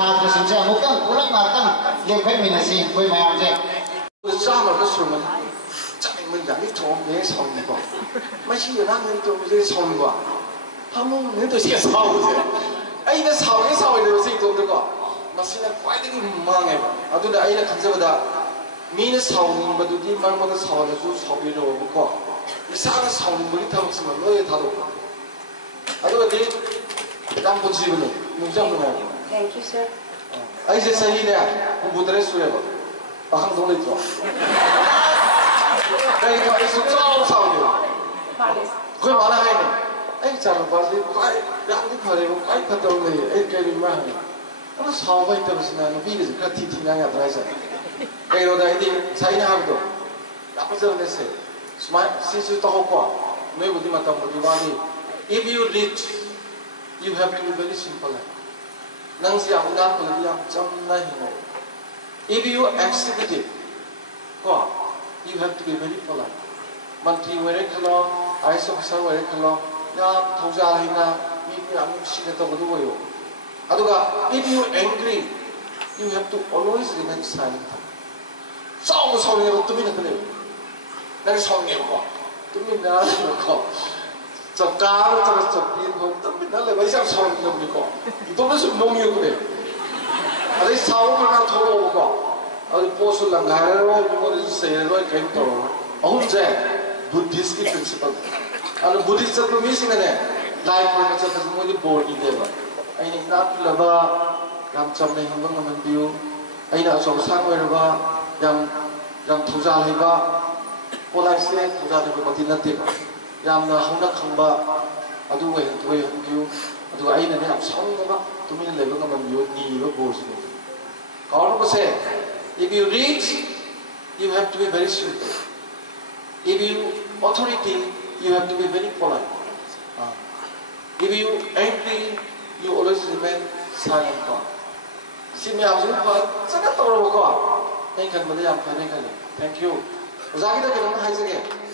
사드신지 아무튼 오락마땅 레페미나시 거의 마야제 싸움을 했으면 짜증만 나게 좋은데 싸우는 거 마치 나는 또 이제 싸우는 거 한번 내도 이제 싸우지 아이는 싸워야 되지 또 거 마시는 과이들이 망해요 아두나 아이는 간사보다 미는 싸우는 것도디 말마다 싸워도 싸우기로 하고 이사가 싸우는 거기 타먹으면 너희 다도 아두가 네 깜본 집은 문장문하고 Thank you, sir. 아이 제 사이네 공부들 수레봐 아 동네 있죠 그러니까 이 속상 싸우려 그걸 많아 하네 아이 잘 봐서 과이 양디 거리고 과이 갔다 오네 이 개리만 하나 싸우고 있다고 생각하는 비리지 그 티티나게 하더라서 그러다 이제 사이네 하고도 나쁘지 않았어요 스마일 시수 또 하고 너 어디 맞다 어디 와니 if you reach you have to be very simple nangsi ang nga ko yang cham na hingo if you executive ko you have to be very polite mantri were khalo aiso khasa were khalo ya thauja hina mi ang sine to bodu boyo aduga if you angry you have to always remain silent 싸우고 싸우는 또 미는 그래요 내가 싸우는 거 또 미나 거 저 까를 저거 빈거 또 미나래 왜 이상 싸우는 겁니까 이동네서 농이요 그래 아니 싸우고 나 돌아오고 어디 보수 랑가로 뭐를 세로 갱토 언제 부디스트 프린시플 아니 부디스트 미싱네 라이프 저 뭐지 보이데바 아니 나플라바 감점내 힘든 거면 비우 아니나 저 상회가 양 투자해봐 폴라이스에 투자하는 거 어디 났대봐 양나 항상 강바 아두가 왜 한규 아두가 아이는 양 성가가 도민을 내는 거면 요니로 보시는 거는 것에 if you reach you have to be very simple if you authority you have to be very polite if you angry you always remain silent 심이 아버지는 뭐 쩌가 떠오르고 땡칸 뭐냐 안 파는 거네. Thank you. 자기도 그런 거 하이세게.